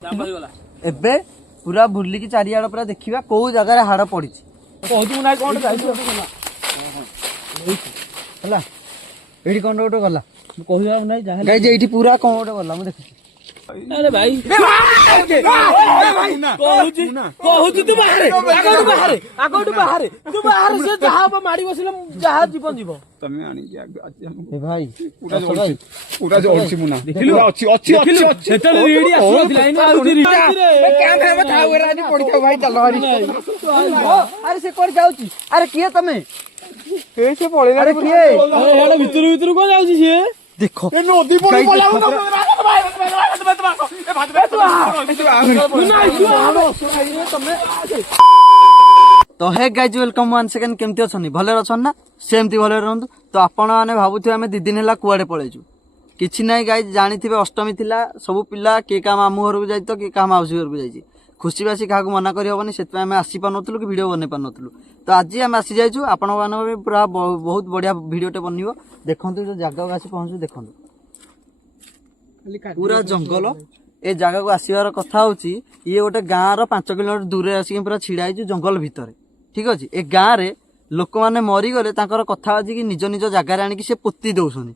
एबे पूरा बुलिकी चारिआड पूरा देखिबा को जगह हाड़ पड़ी ହେଲା ଏଠି କଣ ଗୋଟେ ଗଲା ମୁଁ କହିବା ନାହିଁ ଯାହା ଗାଇଜ ଏଠି ପୁରା କଣ ଗୋଟେ ଗଲା ମୁଁ ଦେଖୁଛି अरे भाई कहूची तू बाहर तू बाहर से जहां माड़ी बसिले जहां जीवन जीव तमे आनी ए भाई पूरा जो अछि मुना देखिलु अछि सेतले रेडी आसुथिला इन आउची रे कैमरा में थाउ रानी पड़ी जाऊ भाई चल हरी अरे से कोड जाउची अरे किए तमे ए से पळे अरे किए हेडा भीतर को जाउची से देखो ए नदी पड़ी पलाऊ तो hey guys welcome one second केमती अच्छा भले अच्छन ना सेमती भले रहतु तो आपण मैंने भावुथे आम 2 दिन है कुआड़े पलैचु किसी ना गाइज जानी अष्टमी थिला सब पिला किए क्या मामू घर को जाई तो किए क्या माउसी घर को जाई खुशी बासी क्या मना करहबनी से आम आसी पार्नु कि वीडियो बन पार्नु तो आज आम आसी जाइए आपण पूरा बहुत बढ़िया वीडियोटे बन देखु जो जगह आसी पहुँचू देखु पूरा जंगल ए जगह को आसबार कथा होची ये गोटे गाँव 5 किलोमीटर दूर आसिक पूरा छिड़ा जंगल भितर ठीक अच्छे ए गाँव में लोक मैंने मरीगले कथा अच्छी कि निज निज जगार आणिक से पोती दौरान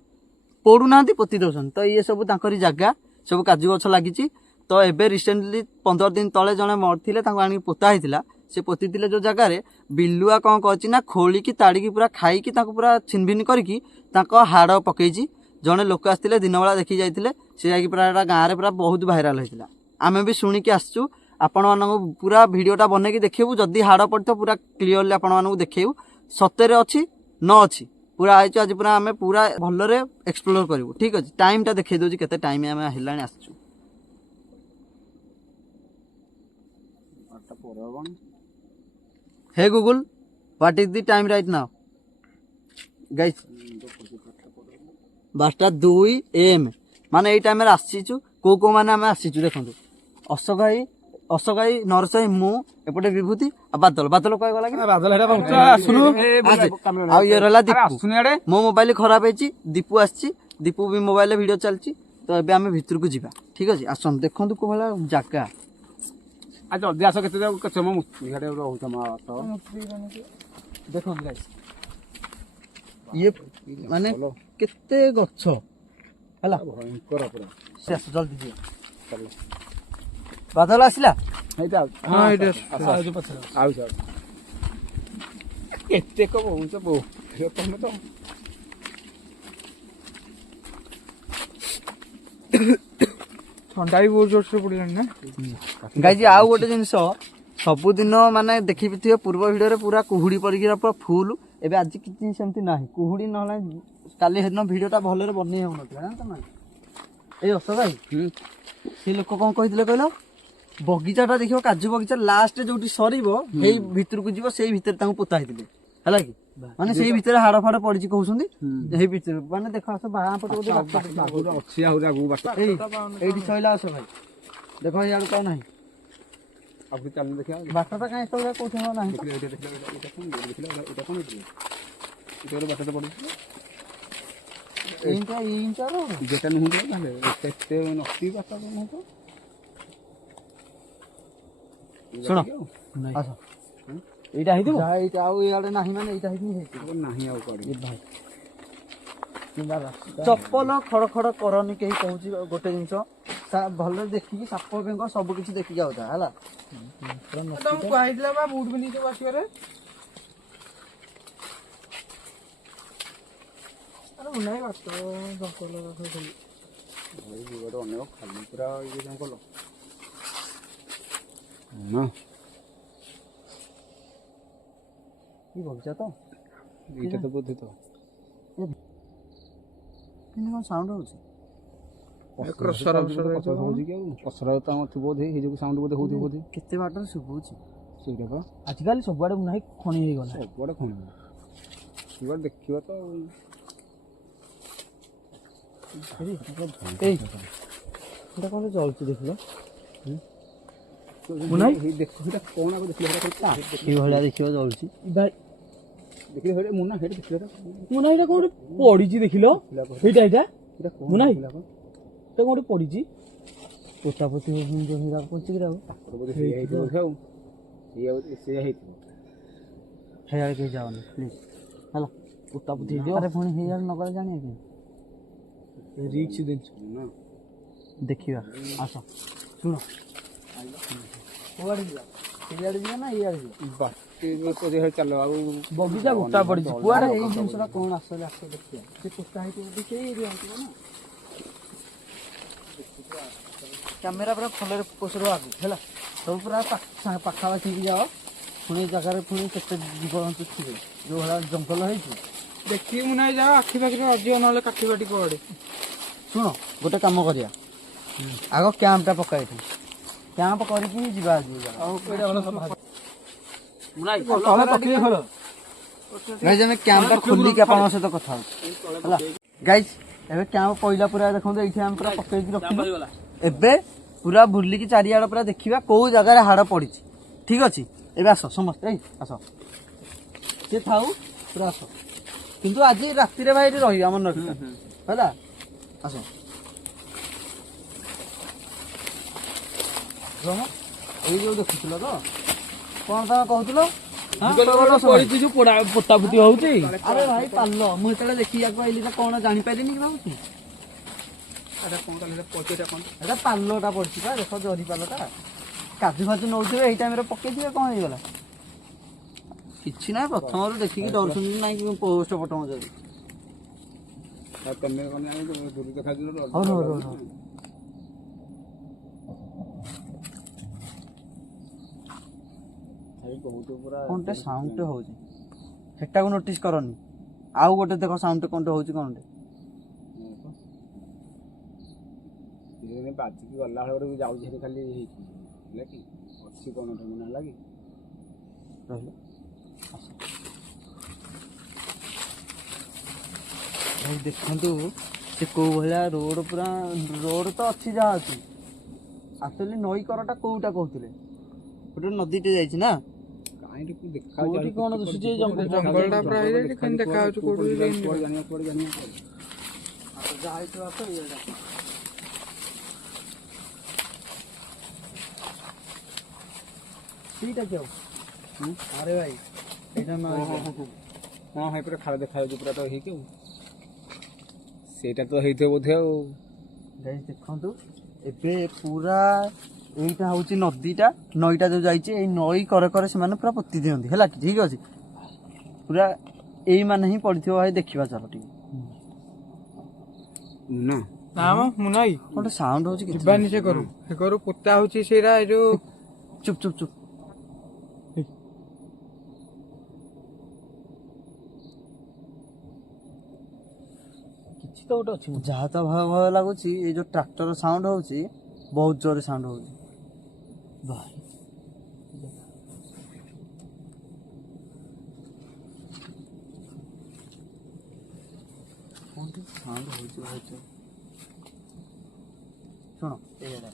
पड़ूना पोती दौरान तो ये सब जगह सब काजू गछ लगी तो एबे रिसेंटली 15 दिन तले जड़े मरते आनी पोता होता से पोती जो जगार बिलुआ कौन कर खोलिकी ताड़िकी पूरा खाई पूरा छिनभिन करके हाड़ पकई जड़े लोक आसते दिन बेला देखी जाते सी जा पूरा गाँव में पूरा बहुत भाइराल होता आम भी शुणिकी आसचु आपण मानक पूरा वीडियोटा बनईकी देखू जदि हाड़ पड़ता पूरा क्लीयरली आपण मानक देखू सतरे अच्छी न अच्छी पूरा आई आज पूरा आम पूरा भलरे एक्सप्लोर करूँ ठीक अच्छे टाइमटा देखी दूसरी केते टाइम आम है आसचु हे Google what is the time right now guys 12:02 AM माने एई टाइम रे आसीचु को माने हम आसीचु देखंतु असगाई नरसाई मु एपटे विभूति आ बादल कह गला कि बादल हेडा सुनु आ ये रहला दीपू मो मोबाइल खराब हेची दीपू आसी दीपू भी मोबाइल वीडियो चलची तो एबे हम भीतर को जीवा ठीक अछि आसन देखंतु को भला जागा आ जल्दी आसो केते समय मुक्ति हेडे रहउता मा तो देखो गाइस ये माने केते गछ हला भयंकर पूरा से जल्दी दियो चल बादल आसिला हेटा हां हेटा आजो पछला आउ जा केते को बहुच बो तमे तो ठंडा भी बहुत जोर से पड़िलान ना गाइज आउ गोटे जिनस सबुदिन माने देखि पिथिबे पूर्व वीडियो रे पूरा कुहुडी परिगिरा पूरा फुल एबे आज किछि सेमति नाही कुहुडी नहला काली हेदन वीडियोटा भलरे बनै होनथि ना त ना ए अस भाई से लोक कोन कहितले कहलो बगीचाटा देखियो काजू बगीचा लास्ट जोटी सरीबो हेई भितर को जीवो सेई भितर तांको पोता हितले हला कि माने सेई भितर हाड़ फाड़ पड़िछि कहउसुंदी हेई भितर माने देखो आस बाहा पट ओदे अछि आउरा गु बाटा एडी सइला आस भाई देखो यार कोन नाही अब चल देखिया बाटाटा काहे सइला कोठे हो नाही एटा कोन इतोरे बाटा पड़िछि इंचा रो जेटा नु होले ताले एते नक्ति बाटा कोन हो सुनो आस एटा हिदो एटा आउ याडे नाही माने एटा हिदि हेति नाही आउ पड़ी भाई चप्पल खड़ खड़ करनी कहीं कहूँ गोटे जिनस भल देखिकी साप बेंग सब किसी देखिकी आउता है बुट भी नहीं आसवे खाली पूरा जंगल बगीचा तो ये तो बोधे तो साउंड होची क्रसर होची के कसरा त थबो दे हे जो साउंड बोधे होती बोधे केते बाटर सुबुची सेटा बा आजकल सब बडे नाही खणी हे गला सब बडे खणी सुबा देखियो तो ए एटा कोन चलची देखलो मुनाई हे देखो एटा कोन आ देखलो एटा कोता ए भलिया देखियो चलची भाई देखिले हेडे मुना हेडे देखिले मुना एटा कोन पड़ी छी देखिलो हेटा एटा मुनाई तो कोन पड़ी छी ପୋତାପୋତି ହଉଛନ୍ତି ଯୋଉ ହୀରା ପଡୁଛି କି ଆଉ ହେଇଆଡ଼େ କେହି ଯାଉନି ପ୍ଲିଜ୍ ହେଲା ପୋତାପୋତି ହେଇଯିବ ଆରେ ପୁଣି ହେଇଆଡ଼େ ନଗଲେ ଜାଣିବା କି ରିକ୍ସ ଜିନିଷ ଦେଖିବା ଆସ ଶୁଣ କୁଆଡ଼େ ଯିବା ସେଇଆଡ଼େ ଯିବା ନା ଏଇଆଡ଼େ ଯିବା ଚାଲ ଆଉ ବଗିଚା ଗୋଟା ପଡ଼ିଛି କୁଆଡ଼େ ଏଇ ଜିନିଷଟା କ'ଣ ଆସିଲେ ଆସ ଦେଖିବା ସେ ପୋତା ହେଇଥିବ ଯଦି ସେଇ ଏରିଆ ହେଇଥିବ ନା କ୍ୟାମେରା ପୁରା ଭଲରେ ଫୋକସ୍ ରୁହ ଆଗକୁ ହେଲା ସବୁ ପୁରା ପାଖାପାଖି ଯାଅ ପୁଣି ଏ ଜାଗାରେ ପୁଣି କେତେ ଜୀବଜନ୍ତୁ ଥିବେ ଯେଉଁ ଭଳିଆ ଜଙ୍ଗଲ ହେଇଛି ଦେଖିକି ମୁଁ ନାଇଁ ଯାଅ ଆଖି ପାଖିରେ ଅଜିବ ନହେଲେ କାଟି ବାଟି କୁଆଡ଼େ ଶୁଣ ଗୋଟେ କାମ କରିବା ଆଗ କ୍ୟାମ୍ପଟା ପକାଇଥିବ କ୍ୟାମ୍ପ କରିକି ହିଁ ଯିବା ଆଜି ଗାଇଜ ଆମେ କ୍ୟାମ୍ପଟା ଖୋଲିକି ଆପଣଙ୍କ ସହିତ କଥା ହଉଛୁ ହେଲା ଗାଇଜ ଏବେ କ୍ୟାମ୍ପ ପଇଲା ପୁରା ଦେଖନ୍ତୁ ଏଇଠି ଆମେ ପୁରା ପକେଇକି ରଖିବୁ ଏବେ ପୁରା ବୁଲିକି ଚାରିଆଡ଼େ ପୁରା ଦେଖିବା କୋଉ ଜାଗାରେ ହାଡ଼ ପଡ଼ିଛି ଠିକ ଅଛି ଏବେ ଆସ ସମସ୍ତେ ଏଇ ଆସ ସେ ଥାଉ ପୁରା ଆସ କିନ୍ତୁ ଆଜି ରାତିରେ ଭାଇ ଏଠି ରହିବା ମନେ ରଖିବା ହେଲା ଆସ ଏଇ ଯୋଉ ଦେଖୁଥିଲ ତ କ'ଣ ତମେ କହୁଥିଲ ପୋତାପୋତି ହଉଛି ଆରେ ଭାଇ ପାଲ ମୁଁ ଯେତେବେଳେ ଦେଖିବାକୁ ଆଇଲି ତ କ'ଣ ଜାଣିପାରିଲିନି କି ଭାବୁଛି ଏଇଟା ପାଲଟା ପଡ଼ିଛି ବା ଦେଖ ଜରି ପାଲଟା କାଜୁ ଫାଜୁ ନେଉଥିବେ ଏଇ ଟାଇମ୍ରେ ପକେଇଥିବେ କ'ଣ ହେଇଗଲା କିଛି ନାହିଁ ପ୍ରଥମରୁ ଦେଖିକି ଡରୁଛନ୍ତି ନାଇଁ ପୋଷ୍ଟ ଫଟୋ ଯଦି କଣଟେ ସାଉଣ୍ଡ ହଉଛି ସେଟାକୁ ନୋଟିସ୍ କରନି ଆଉ ଗୋଟେ ଦେଖ ସାଉଣ୍ଡ କଣଟେ ହଉଛି କଣଟେ ବାଜିକି ଗଲା ବେଳକୁ ଯାଉଛି ଖାଲି ହେଲା କି ଅଛି କ'ଣ ମନେ ହେଲା କି ରହିଲେ ଭାଇ ଦେଖନ୍ତୁ ସେ କୋଉ ଭଳିଆ ରୋଡ ପୁରା ରୋଡ ତ ଅଛି ଯାହା ଅଛି ଆକ୍ଚୁଆଲି ନଈ କରଟା କୋଉଟା କହୁଥିଲେ ଗୋଟେ ନଦୀଟେ ଯାଇଛି ନା କୋଉଠି କ'ଣ ଦିଶୁଛି ଜଙ୍ଗଲଟା ପୁରା ହେଇଯାଇଛି କେମିତି ଦେଖାଯାଉଛି କୋଉଠି ଯାହା ହେଇଥିବ ଆସ ଇଏଟା ସେଇଟା କି ଆଉ ଆରେ ଭାଇ ଏଇଟା ହଁ ଭାଇ ପୁରା ଖାଳ ଦେଖାଯାଉଛି ପୁରା ତ ହେଇକି ଆଉ ସେଇଟା ତ ହେଇଥିବ ବୋଧେ ଆଉ ଗାଇସ୍ ଦେଖନ୍ତୁ ଏବେ ପୁରା ଏଇଟା ହେଉଛି ନଦୀଟା ନଈଟା ଯୋଉ ଯାଇଛି ଏଇ ନଈ କରେ କରେ ସେମାନେ ପୁରା ପୋତି ଦିଅନ୍ତି ହେଲା ଠିକ ଅଛି ପୁରା ଏଇମାନେ ହିଁ ପଡ଼ିଥିବ ଭାଇ ଦେଖିବା ଚାଲ ଟିକେ ନା ମୁଁ ନାଇଁ ଗୋଟେ ସାଉଣ୍ଡ ହଉଛି ଯିବାନି ସେ କରୁ ପୋତା ହଉଛି ସେଇଟା ଏ ଯୋଉ ଚୁପ୍ ଚୁପ୍ ଚୁପ୍ କିଛି ତ ଗୋଟେ ଅଛି ଯାହା ତ ଭୟ ଭୟ ଲାଗୁଛି ଏଇ ଯୋଉ ଟ୍ରାକ୍ଟର ସାଉଣ୍ଡ ହଉଛି ବହୁତ ଜୋରରେ ସାଉଣ୍ଡ ହଉଛି ଭାଇ ସାଉଣ୍ଡ ହଉଛି ବହୁତ ଶୁଣ ଏଇଟା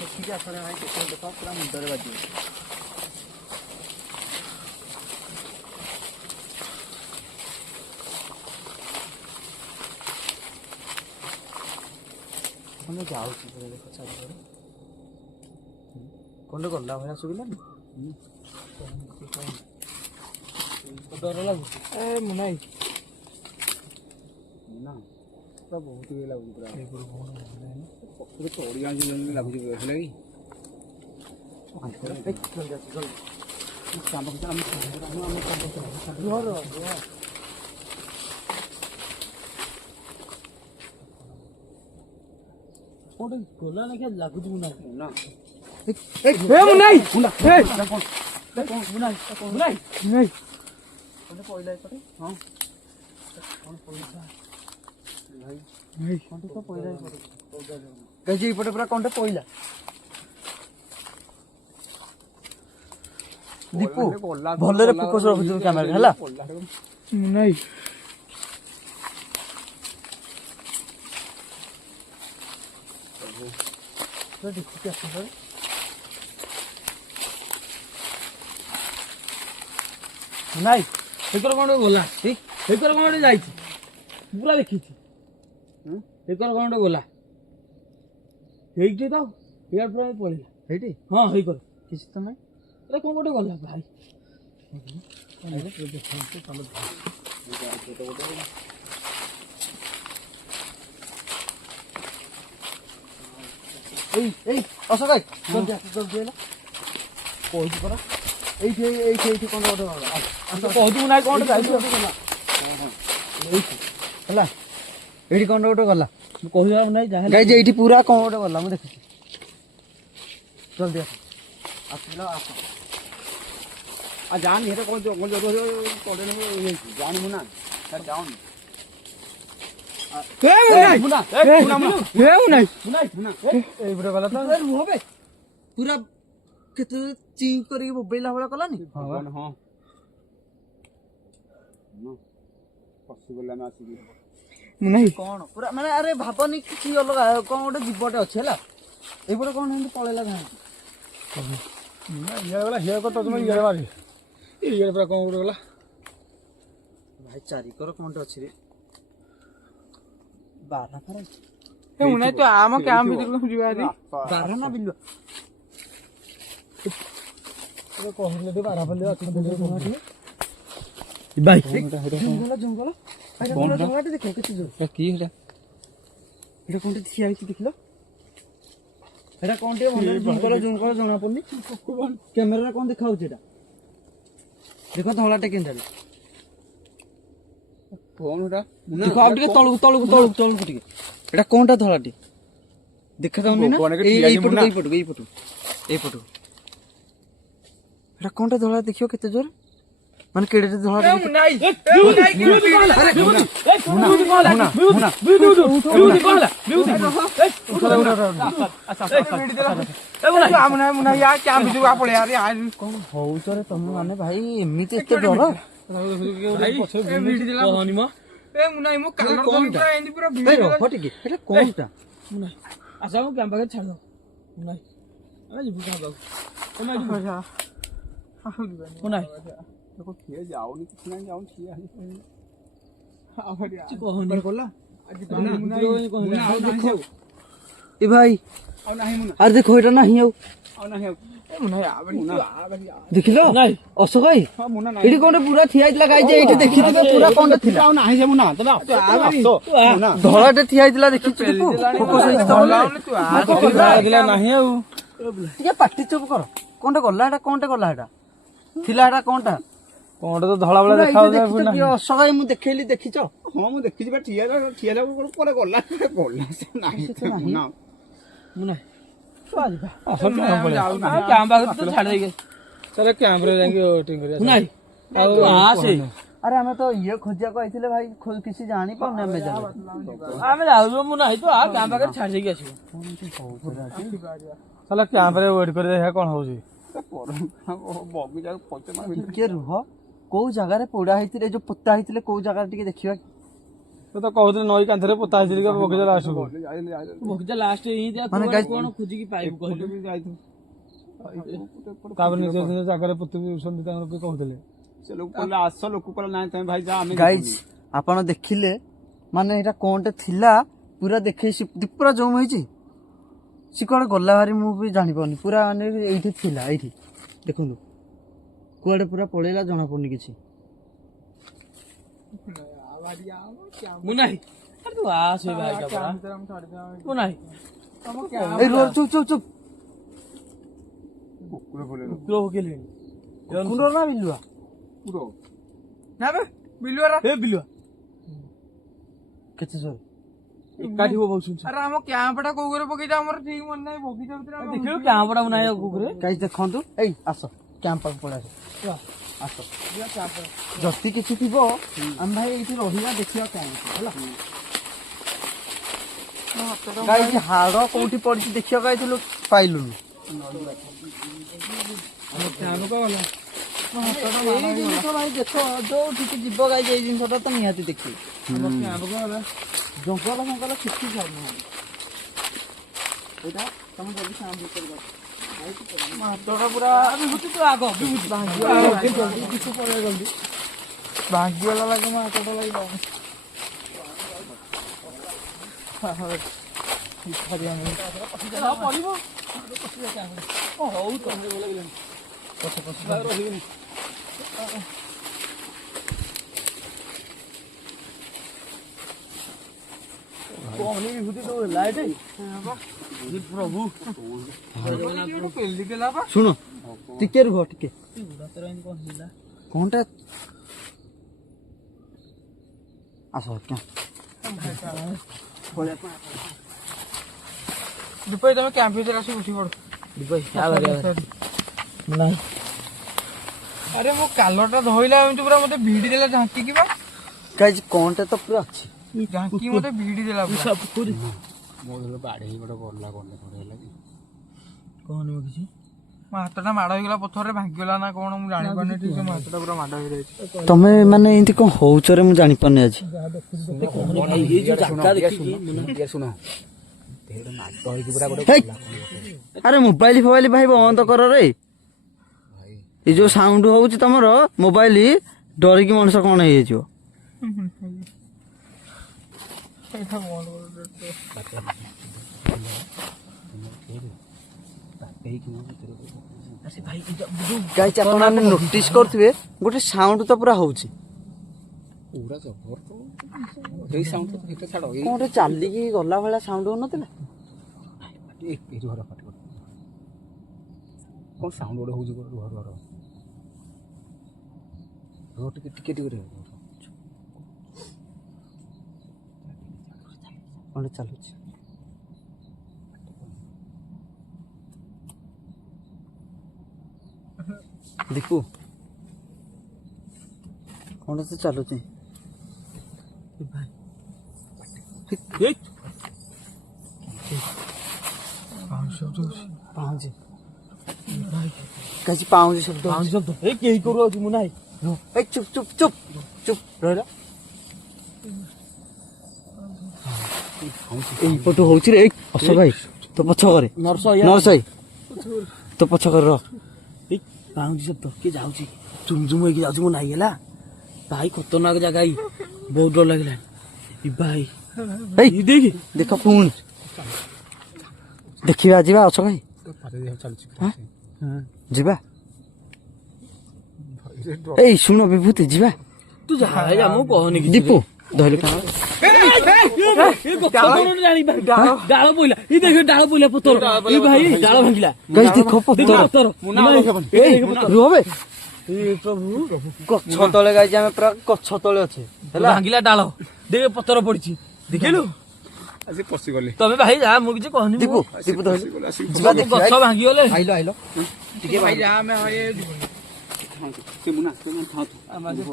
ଦେଖିକି ଆସରେ ଭାଇ ଦେଖ ପୁରା ମୁଣ୍ଡରେ ବାଜିବ ଆମେ ଯାଉଛି ଦେଖ ଚାରିଆଡ଼େ କ'ଣ ଗଲା ଭଳିଆ ଶୁଭିଲାନି ଡର ଲାଗୁଛି ମୁଁ ନାଇଁ ନା ପୁରା ବହୁତ ଇଏ ଲାଗୁଛି ପୁରା ପଛରେ ଚଢ଼ି ଯାଉଛି ଯେମିତି ଲାଗୁଛି ହେଲା କି କୋଉଠି ଗଲା ନାଇଁ ଲାଗୁଛି ମୁଁ ନାହିଁ ନା ପଇଲା ଏପଟେ ହଁ ଏଇପଟେ ପୁରା କଣ୍ଟେ ପଇଲା ଦୀପୁ ଭଲରେ ଫୋକସ୍ ରଖୁଛୁ କ୍ୟାମେରା ହେଲା ନାଇଁ ଦେଖିକି ଆସ ନାଇଁ ସେକର କ'ଣ ଗଲା ସେକର କ'ଣ ଯାଇଛି ପୁରା ଦେଖିଛି ଏକର କଣ ଗୋଟେ ଗଲା ହେଇଠି ତ ଇଆଡେ ପୁରା ପଳେଇଲା ହେଇଟି ହଁ ହେଇକର କିଛି ତ ନାହିଁ। ଏଟା କଣ ଗୋଟେ ଗଲା ଭାଇ ଏଇ ଅଶୋକ ଭାଇ ଜଲ୍ଦି ଆସ ଜଲ୍ଦି ହେଲା କହୁଛି ପରା ଏଇଠି ଏଇଠି ଏଇଠି କ'ଣ ଗୋଟେ ଗଲା କହୁଛୁ ନାଇଁ କଣ ହେଲା ଏଇଠି କ'ଣ ଗୋଟେ ଗଲା ମୁଁ କହିବାକୁ ନାଇଁ ଯାହା ଗାଇଜ ଏଇଠି ପୁରା କ'ଣ ଗୋଟେ ଗଲା ମୁଁ ଦେଖିଛି ଜଲ୍ଦି ଆସ ଆସିଲ ଆସ ଆଉ ଜାଣି ହେଟା କ'ଣ ଜଙ୍ଗଲ ପଡ଼େ ଜାଣିବୁ ନା ଯାଉନି ଏଇପଟେ ଗଲା ତ ରୁହ ବେ ପୁରା କେତେ ଚିଂ କରିକି ବୋବେଇଲା ଭଳିଆ କଲାନି ହଁ ପଶିଗଲା ଆମେ ଆସିକି ନାଇଁ କ'ଣ ପୁରା ମାନେ ଆରେ ଭାବନି କିଛି ଅଲଗା କ'ଣ ଗୋଟେ ଜୀବଟେ ଅଛି ହେଲା ଏଇପଟେ କ'ଣ ଏମିତି ପଳେଇଲା ଗାଁ ଇଏ ଗଲା ହିଏ କଥା ତମେ ଇଏ ମାରି ଇଏ ପୁରା କଣ ଗୋଟେ ଗଲା ଭାଇ ଚାରିକର କ'ଣଟେ ଅଛି ରେ ବାରା ଫାରା ନାଇଁ ତୁ ଆମ କ୍ୟାମ୍ପ ଭିତରକୁ ଯିବା ବାରା ନା ବିଲୁଆ କହିଲେ ତୁ ବାରା ଫାଲି ଅଛନ୍ତି ଭାଇ ଜଙ୍ଗଲ ଜଙ୍ଗଲ ଜଙ୍ଗଲଟେ ଦେଖ କେତେ ଜୋର କି ହେଟା ଏଇଟା କ'ଣଟେ ଠିଆ ହେଇଛି ଦେଖିଲ ଏଇଟା କ'ଣ ଟିକେ ଭଲ ଜଙ୍ଗଲ ଜଙ୍ଗଲ ଜଣା ପଡୁନି କ୍ୟାମେରାରେ କ'ଣ ଦେଖା ହଉଛି ଏଇଟା ଦେଖ ଧଳାଟେ କେନ୍ତା କ'ଣ ହେଟା ଦେଖ ଆଉ ଟିକେ ତଳକୁ ତଳକୁ ତଳକୁ ତଳକୁ ଟିକେ ଏଇଟା କ'ଣଟା ଧଳାଟେ ଦେଖାଯାଉନି ନା ଏଇପଟୁ ଏଇପଟୁ ଏଇପଟୁ ଏଇପଟୁ ଏଇଟା କ'ଣଟା ଧଳା ଦେଖିବ କେତେ ଜୋର ମାନେ କେଡେ ଧଳା ହଉଚରେ ତମେ ମାନେ ଭାଇ ଏମିତି ଏତେ ଡର ଟିକେ ଏଟା କଣଟା ଆଚ୍ଛା ମୁଁ କ୍ୟାମ୍ପ ପାଖରେ ଛାଡିଦ ନାଇଁ ଯିବୁ କ୍ୟାମ୍ପ ନାଇଁ କିଏ ଯାଉନି କିଛି ନାହିଁ ଯାଉନି କିଏ ଏ ଭାଇ ଆଉ ନାହିଁ ମୁନା ଆରେ ଦେଖ ଏଇଟା ନାହିଁ ଆଉ ଆଉ ନାହିଁ ଆଉ ଦେଖିଲ ଅଶୋକ ଭାଇ ହଁ ମୁନା ନାହିଁ ଏଇଠି କଣଟେ ପୁରା ଠିଆ ହେଇଥିଲା ଗାଈ ଯେ ଏଇଠି ଦେଖିଥିବେ ପୁରା କଣଟେ ଥିଲା ଆଉ ନାହିଁ ସେ ମୁନା ତମେ ମୁନା ଧଳାଟେ ଠିଆ ହେଇଥିଲା ଦେଖିଛୁ ଫୋକସ ହେଇଛି ତମ ନାହିଁ ଆଉ ଟିକେ ପାଟି ଚୁପ କର କଣଟେ ଗଲା ଏଟା କଣଟେ ଗଲା ଏଟା ଥିଲା ଏଟା କଣଟା କଣଟା ତ ଧଳା ଭଳିଆ ଦେଖାଯାଉଛି ଅଶୋକ ଭାଇ ମୁଁ ଦେଖେଇଲି ଦେଖିଛ ହଁ ମୁଁ ଦେଖିଛି ବା ଠିଆ ପରେ ଗଲା ଗଲା ସେ ନାହିଁ ନା ମୁଁ ନାହିଁ କ୍ୟାମ୍ପ ପାଖରେ ତ ଛାଡି ଦେଇକି ଚାଲେ କ୍ୟାମ୍ପରେ ଯାଇକି ୱେଟିଂ କରିବା ନାଇଁ ଆଉ ଆସେ ଆରେ ଆମେ ତ ଇଏ ଖୋଜିବାକୁ ଆଇଥିଲେ ଭାଇ କିଛି ଜାଣିପାରୁନି ଆମେ ଆମେ ଯାଉଛୁ ମୁଁ ନାହିଁ ତ ଆଉ କ୍ୟାମ୍ପ ପାଖରେ ଛାଡି ଦେଇକି ଆସିବୁ ଚାଲ କ୍ୟାମ୍ପରେ ୱେଟ୍ କରି ଦେଖିବା କଣ ହଉଛି ବଗିଚାକୁ ଟିକେ ରୁହ କୋଉ ଜାଗାରେ ପୋଡା ହେଇଥିଲେ ଯୋଉ ପୋତା ହେଇଥିଲେ କୋଉ ଜାଗାରେ ଟିକେ ଦେଖିବା ତୁ ତ କହୁଥିଲି ନଈ କାନ୍ଥରେ ପୋତା ହେଇଥିଲି ବଗିଚା ଲାଷ୍ଟକୁ ବଗିଚା ଲାଷ୍ଟ କଣ ଖୋଜିକି ପାଇବୁ କହିଲୁ ତାପରେ ନିଜ ନିଜ ଜାଗାରେ ପୋତିଛନ୍ତି ତାଙ୍କର କିଏ କହୁଥିଲେ ସେ ଲୋକ କହିଲେ ଆସ ଲୋକ କହିଲେ ନାଇଁ ତମେ ଭାଇ ଯା ଆମେ ଗାଇଜ ଆପଣ ଦେଖିଲେ ମାନେ ଏଇଟା କଣଟେ ଥିଲା ପୁରା ଦେଖେଇ ପୁରା ଜମ ହେଇଛି ସେ କୁଆଡେ ଗଲା ଭାରି ମୁଁ ବି ଜାଣିପାରୁନି ପୁରା ମାନେ ଏଇଠି ଥିଲା ଏଇଠି ଦେଖନ୍ତୁ କୁଆଡେ ପୁରା ପଳେଇଲା ଜଣା ପଡୁନି କିଛି ମୁଁ ନାହିଁ ତୁ ଆସ ମୁଁ ନାହିଁ ଏଇ ରୁହ ଚୁପ ଚୁପ ଚୁପ କୁକୁର ଭୋକେଇଲେଣି କୁକୁର ନା ବିଲୁଆ ବିଲୁଆ କେତେ ଜୋର ଏକାଠି ବସୁଛନ୍ତି ଆରେ ଆମ କ୍ୟାମ୍ପ ଟା କୋଉ ଘରେ ପକେଇଛି ଆମର ଠିକ ମନେ ନାହିଁ ବଗିଚା ଭିତରେ ଦେଖିଲୁ କ୍ୟାମ୍ପ ଟା ନାହିଁ କୁକୁରେ ଗାଇଜ ଦେଖନ୍ତୁ ଏଇ ଆସ କ୍ୟାମ୍ପ ପାଖକୁ ପଳେଇ ଆସ ଯଦି କିଛି ଥିବ ଆମେ ଭାଇ ଏଇଠି ରହିବା ଦେଖିବା କ୍ୟାମ୍ପ ହେଲା ଗାଇଜ ହାଡ କୋଉଠି ପଡିଛି ଦେଖିବାକୁ ଆଇଥିଲୁ ପାଇଲୁନି ଏଇ ଜିନିଷ ଭାଇ ଦେଖ ଯୋଉଠିକି ଯିବ ଗାଇଜ ଏଇ ଜିନିଷଟା ତ ନିହାତି ଦେଖିବି ଜଙ୍ଗଲ ଫଙ୍ଗଲ କିଛି ଛାଡୁନାହାନ୍ତି ଏଇଟା ତମେ ଯଦି ସାହାଯ୍ୟ କରିବ ମାତଟା ପୁରା ବିଭୂତି ତୁ ଆଗ ବିଭୂତି ଭାଙ୍ଗିଗଲା ଲାଗେ ମୋ ହାତଟା ଲାଗିଲା ଶୁଣ ଟିକେ ରୁହ ଟିକେ କଣଟା ଆସ ଦୀପକ ତମେ କ୍ୟାମ୍ପ ଭିତରେ ଆସି ଉଠି ପଡ। ଆରେ ମୋ କାଲଟା ଧଇଲା ଏମିତି ପୁରା ମତେ ଭିଡି ଦେଲା ଝାଙ୍କିକି ବା ଗାଇଜ କଣଟା ତ ପୁରା ଅଛି ଝାଙ୍କି ମତେ ଭିଡି ଦେଲା ପୁରା। ମୋ ବାଡ଼େଇ ଗୋଟେ ଗଲା ଗଲେ ହେଲା କି କହନି କିଛି ମୋ ହାତଟା ମାଡ଼ ହେଇଗଲା ପଥରରେ ଭାଙ୍ଗିଗଲା ନା କଣ ମୁଁ ଜାଣିପାରୁନି ଠିକ ସେ ମୋ ହାତଟା ପୁରା ମାଡ଼ ହେଇଯାଇଛି। ତମେ ମାନେ ଏମିତି କଣ ହଉଛ ରେ ମୁଁ ଜାଣିପାରୁନି ଆଜି। ଶୁଣ ହେଇ! ଆରେ ମୋବାଇଲ ଫୋବାଇଲ ଭାଇ ବନ୍ଦ କର ରେ। ଏଇ ଯୋଉ ସାଉଣ୍ଡ ହଉଛି ତମର ମୋବାଇଲ ଡରିକି ମଣିଷ କଣ ହେଇଯିବ। ଗାଇଜ ଆପଣ ମାନେ ନୋଟିସ କରୁଥିବେ ଗୋଟେ ସାଉଣ୍ଡ ତ ପୁରା ହଉଛି ପୁରା ଜବର ଏଇ ସାଉଣ୍ଡ ତ ଛାଡ଼ କଣ ଗୋଟେ ଚାଲିକି ଗଲା ଭଳିଆ ସାଉଣ୍ଡ ହଉନଥିଲା। ଏଇ ଘର ପାଟି କଣ ସାଉଣ୍ଡ ଗୋଟେ ହଉଛି ଘର ଟିକେ ଟିକେ ଟିକେ କଣ ଚାଲୁଛି ଦୀପୁ କଣ ତ ଚାଲୁଛି ପାଉଁଜି କାଛି ପାଉଁଜି ଶବ୍ଦ ଏଇ କେହି କରୁଅଛି ମୁଁ ନାହିଁ ଏଇ ଚୁପ ଚୁପ ଚୁପ ଚୁପ ରହିଲା ଏଇପଟୁ ହଉଛି ରେ ଏଇ ଅଶ ଭାଇ ତୋ ପଛ ଘରେ ନରସାଇ ତୋ ପଛ ଘରେ ରହ ପାଉଁଜି ଶବ୍ଦ କିଏ ଯାଉଛି ଚୁମ ଚୁମ ହେଇକି ଯାଉଛି ମୁଁ ନାହିଁ ହେଲା ଭାଇ ଖତରନାକ ଜାଗା ଏଇ ବହୁତ ଡର ଲାଗିଲାଣି ଭାଇ ଏଇ ଦେଖ ଦେଖ ପୁଣି ଦେଖିବା ଯିବା ଅଛ ଭାଇ ଯିବା ଏଇ ଶୁଣ ବିଭୂତି ଯିବା ତୁ ଯା ମୁଁ କହନି କିଛି ଦୀପୁ ଧଇଲେ ଡାଳ ପଇଲା ଏଇ ଦେଖ ଡାଳ ପଇଲା ପତର ଏଇ ଭାଇ ଡାଳ ଭାଙ୍ଗିଲା ଦେଖ ପତର ରୁହ ବେ ପ୍ରଭୁ ଗଛ ତଳେ ଗାଇଛି ଆମେ ପୁରା ଗଛ ତଳେ ଅଛେ ହେଲା ଭାଙ୍ଗିଲା ଡାଳ ଦେଖ ପତର ପଡିଛି ଦେଖିଲୁ ଆସି ପଶିଗଲେ ତମେ ଭାଇ ଯା ମୁଁ କିଛି କହନି ଦୀପୁ ଦୀପୁ ଧଇଲେ ଯିବା ଦେଖିବା ଗଛ ଭାଙ୍ଗିଗଲେ ଆଇଲ ଆଇଲ ଟିକେ ଭାଇ ଯା ଆମେ ଭାଇ ଯିବୁନି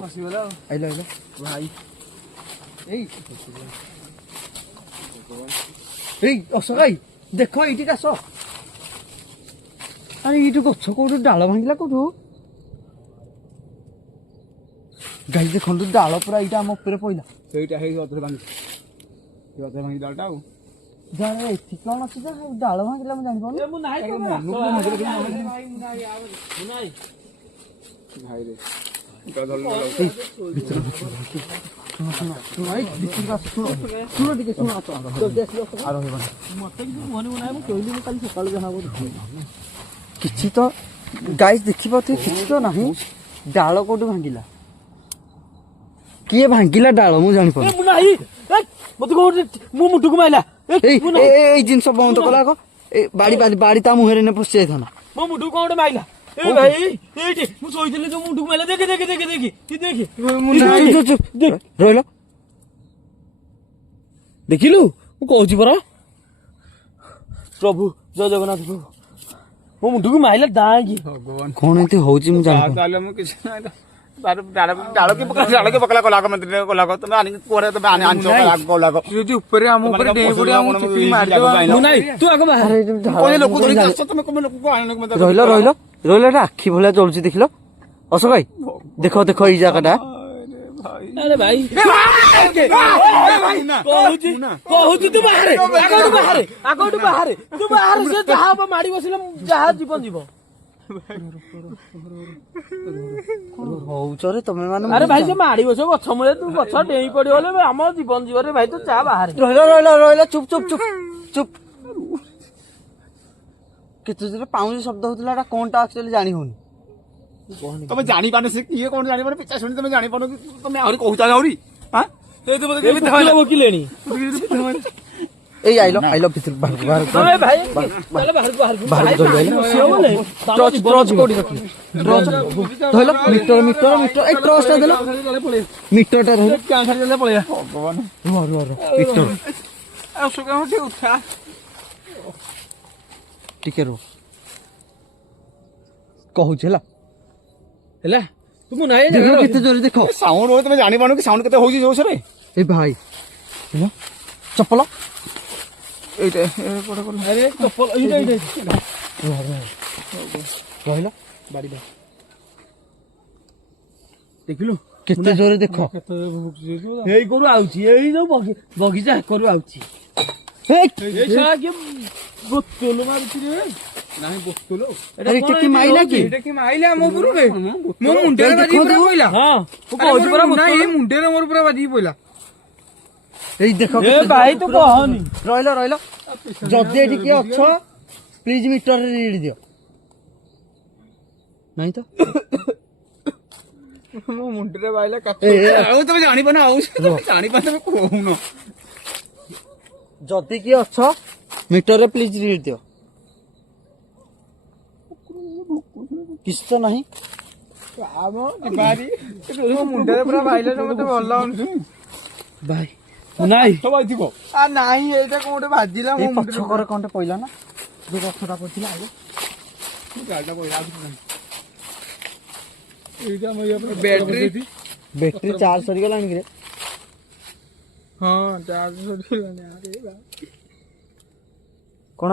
ଫସିଗଲା ଆଇଲ ଆଇଲ ଭାଇ ଏଇ ଏଇ ଅସ ଭାଇ ଦେଖ ଏଇଠି ଆସ ଆରେ ଏଇଠୁ ଗଛ କୋଉଠୁ ଡାଳ ଭାଙ୍ଗିଲା କୋଉଠୁ ଗାଈ ଦେଖନ୍ତୁ ଡାଳ ପୁରା ଏଇଟା ଆମ ଉପରେ ପଇଲା ସେଇଟା ହେଇ ଅଧରେ ଭାଙ୍ଗି ଡାଳଟା ଆଉ ଜାଣେ ଏଠି କଣ ଅଛି ଯେ ଡାଳ ଭାଙ୍ଗିଲା ମୁଁ ଜାଣିପାରୁନି ମୁଁ ନାହିଁ ଭାଇରେ କିଛି ତ ଗାଈ ଦେଖିପାରୁଥିବେ କିଛି ତ ନାହିଁ ଡାଳ କୋଉଠୁ ଭାଙ୍ଗିଲା କିଏ ଭାଙ୍ଗିଲା ଡାଳ ମୁଁ ଜାଣିପାରୁନି ମୁଁ ନାହିଁ ମତେ କୋଉଠି ମୁଁ ମୁଣ୍ଡକୁ ମାଇଲା ଏଇ ଜିନିଷ ବନ୍ଦ କଲା ବାଡି ବାଡି ତା ମୁହଁରେ ନେ ପଶି ଯାଇଥାନ୍ତା ମୋ ମୁଣ୍ଡକୁ କଣ ଗୋଟେ ମାଇଲା ଏ ଭାଇ ଏଇଠି ମୁଁ ଶୋଇଥିଲି ଯୋଉ ମୁଣ୍ଡକୁ ମାଇଲା ଦେଖେ ଦେଖେ ଦେଖେ ଦେଖେ ରହିଲ ଦେଖିଲୁ ମୁଁ କହୁଛି ପରା ପ୍ରଭୁ ଜୟ ଜଗନ୍ନାଥ ପ୍ରଭୁ ମୋ ମୁଣ୍ଡକୁ ମାଇଲା ଦାଁକି ଭଗବାନ କଣ ଏମିତି ହଉଛି ମୁଁ ଜାଣିପାରୁନି ତାହେଲେ ମୁଁ କିଛି ନାହିଁ ଡାଳ କି ପକଲା କଲା କଲା ତମେ ଆଣିକି କୁଆଡେ ତମେ ଆଣିଛ କଲା ଯଦି ଉପରେ ଆମ ଉପରେ ଡେଇଁ ପଡି ଆମକୁ ଚିପିକି ମାରିଦେବ ମୁଁ ନାହିଁ ତୁ ଆଗ ବାହାରେ ଲୋକ ଧରିକି ଆସ ତମେ କଣ ଲୋକକୁ ଆଣିନ ରହିଲ ରହିଲ ରହିଲ ଏଟା ଆଖି ଭଳିଆ ଜଳୁଛି ଦେଖିଲ ଅଶ ଭାଇ ଦେଖ ଦେଖ ଏଇ ଜାଗାଟା ଆରେ ଭାଇ କହୁଛି ତୁ ବାହାରେ ଆଗଠୁ ବାହାରେ ତୁ ବାହାରେ ସେ ଯାହା ହବ ମାଡି ବସିଲେ ଯାହା ଜୀବନ ଯିବ ହଉଚରେ ତମେ ମାନେ ଆରେ ଭାଇ ସେ ମାଡି ବସିବ ଗଛ ମୂଳେ ତୁ ଗଛ ଡେଇଁ ପଡିଗଲେ ଆମ ଜୀବନ ଜୀବନରେ ଭାଇ ତୁ ଚା ବାହାରେ ରହିଲା ଚୁପ ଚୁପ ଚୁପ ଚୁପ କେତେ ଜୋରେ ପାଉଁଜି ଶବ୍ଦ ହଉଥିଲା ଏଟା କଣଟା ଆକ୍ଚୁଆଲି ଜାଣି ହଉନି ତମେ ଜାଣିପାରୁନ ସେ କିଏ କଣ ଜାଣିପାରୁନ ପିଛା ଶୁଣି ତମେ ଜାଣିପାରୁନ ତମେ ଆହୁରି କହୁଛ ଆହୁରି ଭୋକିଲେଣି ଏଇ ଆଇଲ ଭିତରୁ ବାହାରକୁ ଭାଇ ଧଇଲ ମିଟର ଏଇ ଟ୍ରଚଟା ଦେଲ ମିଟରଟା ରହିଲ ମିଟର ଟିକେ ରୁହ କହୁଛି ହେଲା ଦେଖ କେତେ ଜୋରେ ଦେଖ ସାଉଣ୍ଡ ହଉଛି ତମେ ଜାଣିପାରୁନ କି ସାଉଣ୍ଡ କେତେ ହଉଛି ଜୋରସରେ ଏ ଭାଇ ଚପଲ ଏଇଟା ରହିଲ ଦେଖିଲୁ କେତେ ଜୋରେ ଦେଖ ଏଇ କରୁ ଆଉଛି ଏଇ ଯୋଉ ବଗିଚା କରୁ ଆଉଛି ବୋତଲ ମାରୁଛି ରେ ନାହିଁ ବୋତଲ ଏଟା କି ମାଇଲା କି ଏଇଟା କି ମାଇଲା ଆମ ଉପରକୁ ମୋ ମୁଣ୍ଡରେ ବାଜିକି ପୁରା ପଇଲା ହଁ ମୁଁ କହୁଛି ପରା ନା ଏଇ ମୁଣ୍ଡରେ ମୋର ପୁରା ବାଜିକି ପଇଲା ଏଇ ଦେଖ ଭାଇ ତୁ କହନି ରହିଲ ଯଦି ଏଠି କିଏ ଅଛ ପ୍ଲିଜ ମିଟରରେ ରିଡ୍ ଦିଅ ନାଇଁ ତ ମୋ ମୁଣ୍ଡରେ ବାଜିଲା ଆଉ ତମେ ଜାଣିପାରୁନ ଆଉ ଜାଣିପାରୁନ ତମେ କହୁନ ଯଦି କିଏ ଅଛ ମିଟରରେ ପ୍ଲିଜ ରିଡ୍ ଦିଅ କିଛି ତ ନାହିଁ ମୋ ମୁଣ୍ଡରେ ପୁରା ବାଜିଲା ମତେ ଭଲ ଲାଗୁନି ଭାଇ ନାଇଁ ଥିବ ନାଇଁ ଏଇଟା କଣ ଗୋଟେ ବାଜିଲା ମୋ ଏଇ ପଛକରେ କଣଟେ ପଇଲା ନା ଯୋଉ ଗଛଟା ପଡିଥିଲା ଆଗ ବ୍ୟାଟେରୀ ଚାର୍ଜ ସରିଗଲାଣି କିରେ ହଁ ଚାର୍ଜ ସରିଗଲାଣି କଣ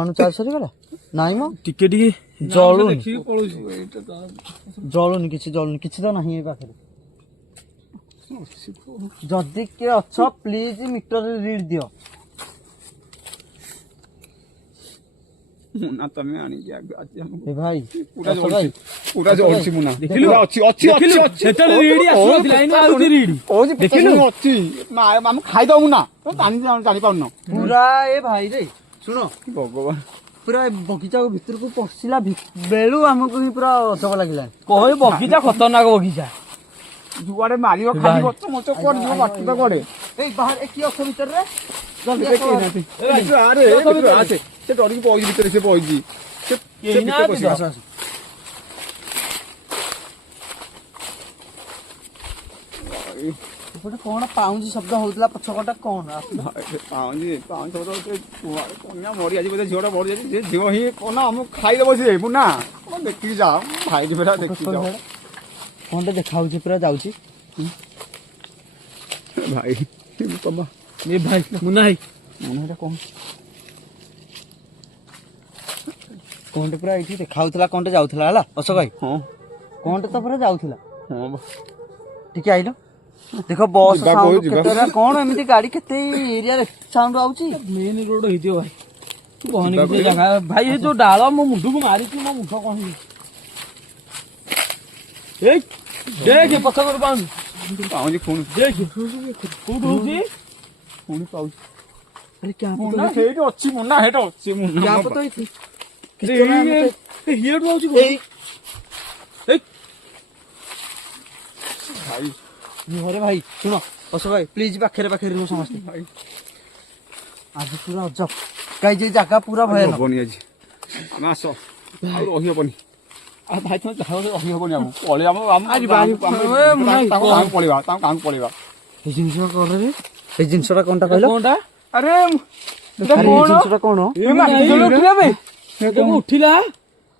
ଆଣୁ ଚାର୍ଜ ସରିଗଲା ନାଇଁ ମ ଟିକେ ଟିକେ ଜଳୁନି କିଛି ତ ନାହିଁ ଏ ପାଖରେ ଯଦି କିଏ ଅଛ ପ୍ଲିଜ ମିଟରରେ ରିଡ୍ ଦିଅ ମୁନା ତମେ ଆଣିକି ଏ ଭାଇ ପୁରା ଜଳୁଛି ମୁନା ଦେଖିଲୁ ଅଛି ଅଛି ଆମେ ଖାଇଦବୁ ମୁନା ଜାଣିପାରୁନ ପୁରା ଏ ଭାଇ ରେ ଶୁଣ ଭଗବାନ ପୁରା ବଗିଚା ଭିତରକୁ ପଶିଲା ବେଳୁ ଆମକୁ ହିଁ ପୁରା ଅଜବ ଲାଗିଲାଣି କହେ ବଗିଚା ଖତରନାକ ବଗିଚା ଯୁଆଡେ ମାରିବ ଖାଲି ଗଛ ମଛ କୁଆଡେ ଯିବ ବାଟୁଟା କୁଆଡେ ଏଇ ବାହାରେ କିଏ ଅଛ ଭିତରେ ସେ ଡରିକି ପଇଛି ଭିତରେ ସେ ପଇଛି ଏପଟେ କଣ ପାଉଁଜି ଶବ୍ଦ ହଉଥିଲା ପଛକଟା କଣ କନ୍ୟା ମରିଯାଇଛି ବୋଧେ ଝିଅଟା ମରିଯାଇଛି ସେ ଝିଅ ହିଁ କଣ ଆମକୁ ଖାଇଦବ ସିଏ ମୁନା ଦେଖିକି ଯାଅ ଭାଇ ଯିବେ ଦେଖିକି ଯାଅ କଣଟେ ଦେଖା ହଉଛି ପୁରା ଯାଉଛି ଭାଇ ତମା ଏ ଭାଇ ମୁନା କଣଟେ ପୁରା ଏଇଠି ଦେଖା ହଉଥିଲା କଣଟେ ଯାଉଥିଲା ହେଲା ଅଶୋକ ଭାଇ ହଁ କଣଟେ ତ ପୁରା ଯାଉଥିଲା ହଁ ଟିକେ ଆଇଲ ଦେଖ ବସ୍ କଣ ଏମିତି ଗାଡି କେତେ ଏରିଆରେ ସାଉଣ୍ଡ ଆଉଛି ମେନ୍ ରୋଡ ହେଇଥିବ ଭାଇ ତୁ କହନି କିଛି ଜାଗା ଭାଇ ଏ ଯୋଉ ଡାଳ ମୋ ମୁଣ୍ଡକୁ ମାରିଛି ମୋ ମୁଣ୍ଡ କଣ ହେଇଛି ଦେଖ ପଛ କରି ପାଉନି ପୁଣି ଦେଖ କୋଉଠି ହଉଛି ପୁଣି ପାଉଛି କ୍ୟାମ୍ପ ସେଇଠି ଅଛି ମୁନା ସେଇଠି ଅଛି କ୍ୟାମ୍ପ ତ ଏଇଠି ହିଆଠୁ ହଉଛି ଭାଇ ଘରେ ଭାଇ ଶୁଣ ଅଶୋକ ଭାଇ ପ୍ଲିଜ ପାଖରେ ରୁହ ସମସ୍ତେ ଭାଇ ଆଜି ପୁରା ଅଜବ କାଇଁ ଯେ ଜାଗା ପୁରା ଭୟାନକ ହବନି ଆଜି ଆମେ ଆସ ଆଉ ରହିହବନି ଆଉ ଭାଇ ତମେ ରହିହବନି ଆମ ପଳେଇବା ପଳେଇବା ଏଇ ଜିନିଷଟା କଣଟା କହିଲ କଣଟା ଆରେ ଜିନିଷଟା କଣ ଉଠିଲା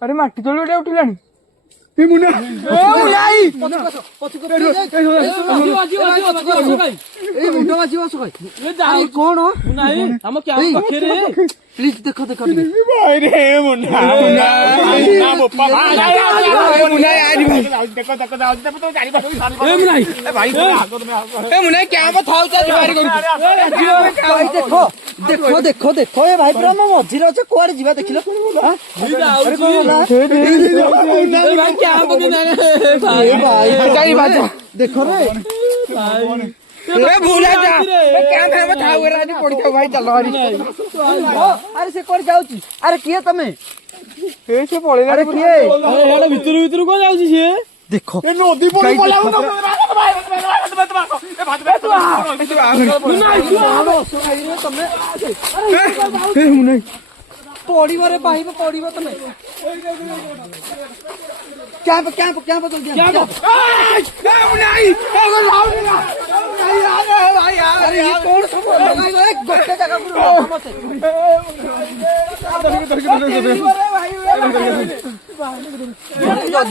ଆରେ ମାଟି ତଳୁ ଏଟା ଉଠିଲାଣି କଣ ଆମ କ୍ୟାମ୍ପ ପାଖରେ ପ୍ଲିଜ ଦେଖ देखो देखो देखो ए भाई पूरा मैं मझिरे अच्छे कुआड़े जीवा देखिलो हां अरे कौन होला भाई क्या ए भाई देखो रे भूला जा क्या खाए ठाऊ रानी पड़ी था भाई चलो अरे से कोर जाउची अरे किए तमे ए से पळेला अरे किए ଏଇଟା ଭିତରୁ ଭିତରୁ କଣ ଯାଉଛି ସିଏ देखो ଏ ନଦୀ ପଡି ଗାଈ ପଳା ତମେ ପଡିବରେ ପାଇବ ପଡିବ ତମେ କ୍ୟାମ୍ପ କ୍ୟାମ୍ପ କ୍ୟାମ୍ପ ଆରେ ଇଏ କଣ ସବୁ ଗୋଟେ ଜାଗାକୁ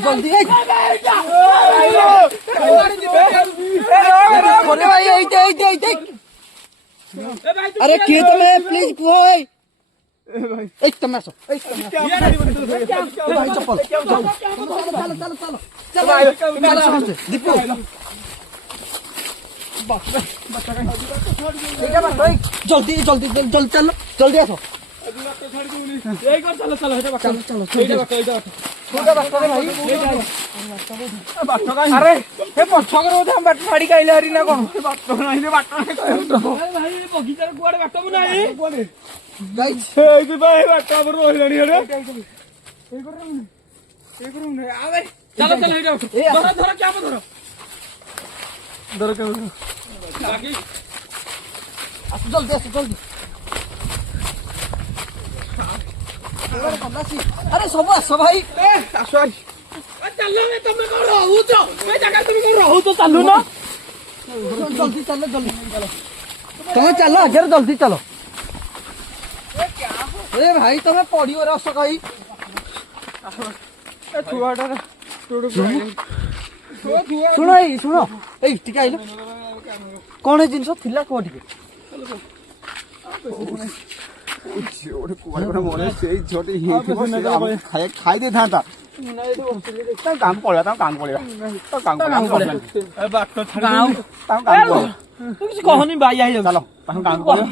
ଜଲ୍ଦି अरे किए तमे प्लीज कुहो ए तमे आसो भाई चप्पल चलो दीपू जल्दी जल्दी जल्दी चलो जल्दी आसो अरे हे पछकर बोधे हम बाट छाड़ी आइले हरी ना कोन ବଗିଚାରେ କୁଆଡେ ବାଟ ମୁଁ ନାହିଁ ଚାଲ ଚାଲ ହେଇଟା ଉଠ ଧର ଧର କ୍ୟାପ ଧର जल्दी आसो जल्दी अरे सब आस भाई ଚାଲ ତମେ କଣ ରହୁଛ ଏ ଜାଗା ତମେ କଣ ରହୁଛ ଚାଲୁନ जल्दी चलो जल्दी तुम्हें चलो आगे जल्दी चलो ए भाई तुम्हें पड़ियो रे अशोक भाई शुण ए शुण ए टिके आइलो कौन है जिनस थिला को टिके ଖାଇ ଦେଇଥାନ୍ତା କାମ ପଳେଇବା ତାଙ୍କ କାମ ପଳେଇବା କିଛି କହନି ବାଇ ଆଇ ଚାଲ ତାଙ୍କ କାମ ପଳେଇବା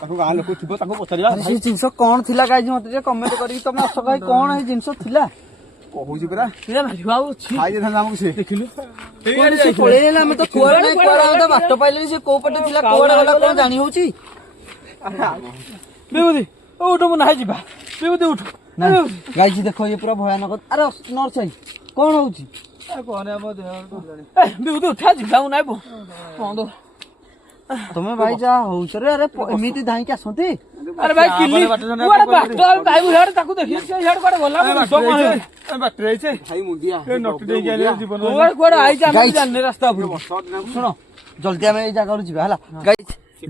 ତାଙ୍କ ଗାଁ ଲୋକ ଥିବ ତାଙ୍କୁ ପଚାରିବା से जिनस कौन थिला गाइज मते कमेंट करी तुम अशोक भाई कौन है जिनस थिला କହୁଛି ପରା ଭାଇ ଅଛି ଖାଇ ଦେଇଥାନ୍ତା ଆମକୁ ସେ ଦେଖିଲୁ से पळेला हम तो कुआर नहीं कुआर हम तो बाट पाइले से को पटे थिला कोडा गला कोन जानी होची ବିଭୂତି ଉଠ ମୁଁ ନାହିଁ ଯିବା ବିଭୂତି ଉଠ गाइज देखो ये पूरा भयानक अरे नर्स भाई कौन होची ବିଭୂତି ଉଠା ଯିବା ମୁଁ ନାହିଁ ବନ୍ଦ तुम्हें भाई जा होछ रे अरे एमिति धाई के आसंती अरे भाई किल्ली कुआडे बाट पाइबु हेड ताकू देखि से हेड कुआडे गला ବାଟରେ ଆଇଛେ ଖାଇ ମୁଣ୍ଡିଆ ଏ ନଟି ଦେଇକି ଆଇଲେ ଜୀବନ कुआडे कुआडे आइजा हम गाइज। जाने रास्ता उपरु सुनो जल्दी आम ये जगह जीवा है गाइज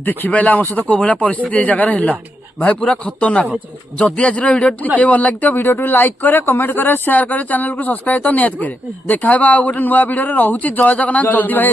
देखि पाइला आम सहित को भला परिस्थिति ये जगह है भाई पूरा खतरनाक जदि आज वीडियो टिके भल लगे वीडियो लाइक करे कमेंट करे शेयर करे चैनल को सब्सक्राइब तो नियत करे देखा गोटे नुआ वीडियो रहूची जय जगन्नाथ जल्दी भाई।